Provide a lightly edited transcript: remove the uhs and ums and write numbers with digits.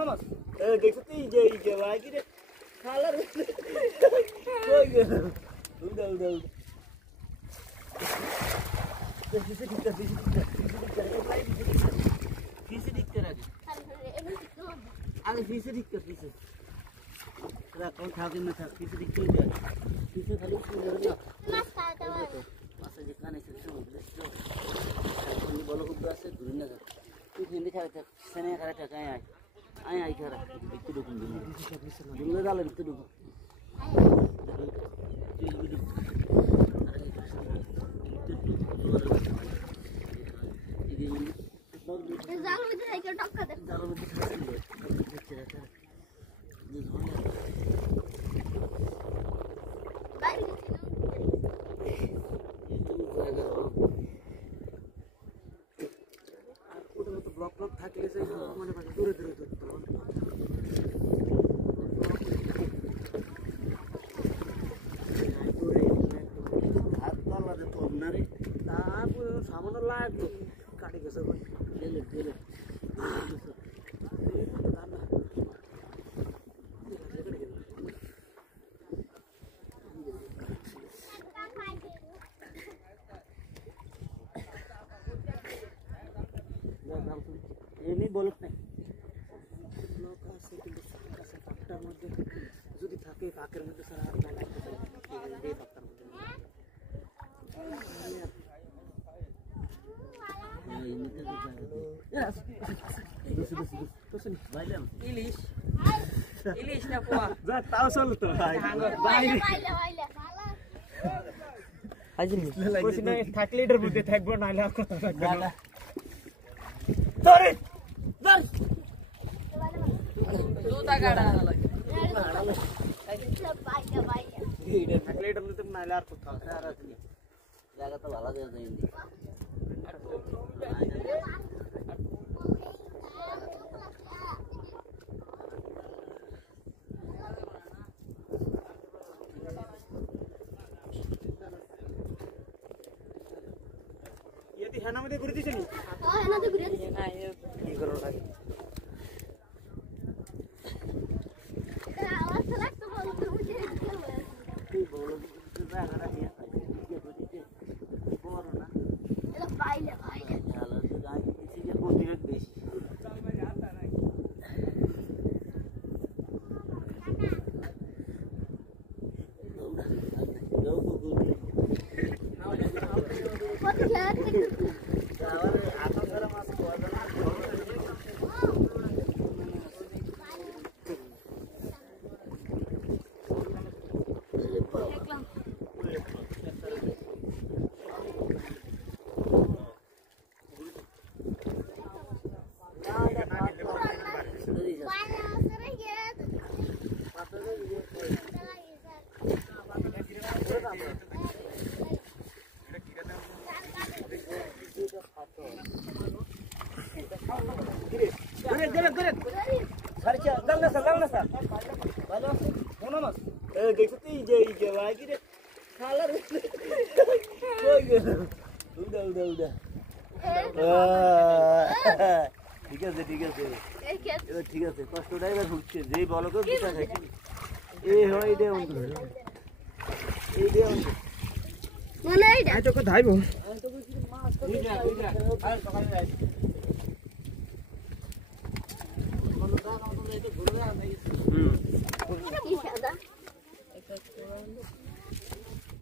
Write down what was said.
মাছ দেখছো তুই যে ভাই কি রে খালার কই গেল উড়া উড়া উড়া কিসে দিতে রাখি আগে কিসে দিতে কিসে রাখ কোন থাকি না থাক কিসে দিতে যায় কিসে খালি সুন্দর না মাছ খাওয়াতে হবে মাছ যেখানে সেটা বুঝছো কোন বলো খুব আছে ঘুরে না তুই হিন্দি খাওয়া থাক সেনে খাওয়া থাক আয় খারা একটু ঢুকুন দিন গালে একটু ঢুকুন জাল মধ্যে থেকে টক্কা দে জাল মধ্যে দেখতে রাখা বাইরে ব্লক থাকলে যে মানে দূরে দূরে হাত পাল্লা দে তো আপনারে তারপর সামনে লাগলো কাটি গেছে গেলে গেলে এমনি বলুক না লোক আছে কিন্তু ফাঁকটার মধ্যে যদি থাকে ফাঁকের মধ্যে সারা আপনার লাগতে পারে এই ফাঁকটার মধ্যে ইলিশ ইলিশ না পোয়া যা তাও চল তো ভাই থাকলে এটার মধ্যে থাকবো নাহলে আর কথা থাকবে না ধরে ধর জুতা গাড়া লাগে এইটা থাকলে এটার মধ্যে নাহলে আর কথা আর আছে জায়গা তো ভালো দেয়া যায় ये हैना मध्ये घुरी दिसे नी हां हैना ते घुरी दिसे ना ये की करो लागे तेरा आवाज चला तो बोल तो मुझे तू बोलो तू जागा रही है ये घुरी दे बोरो ना ये बाइले चलो तो गाय किसी के को दिरत बेसी चल मैं जाता नहीं दो को गुली कत यार और आता गरम मास को দেখছো তুই যে ভাই কি রে খালার কই গেল উড়া উড়া উড়া ঠিক আছে ঠিক আছে কষ্টটাই এবার হচ্ছে যেই বলো কেউ পিঠা খাইছি এই হয় দে এই দে মনে এইটা আই তোকে ধাইবো আমি তোকে কি মাছ বুঝা আর সকালে যাই কোন দাও না তো এই তো ঘুরে না কি সাদা একটা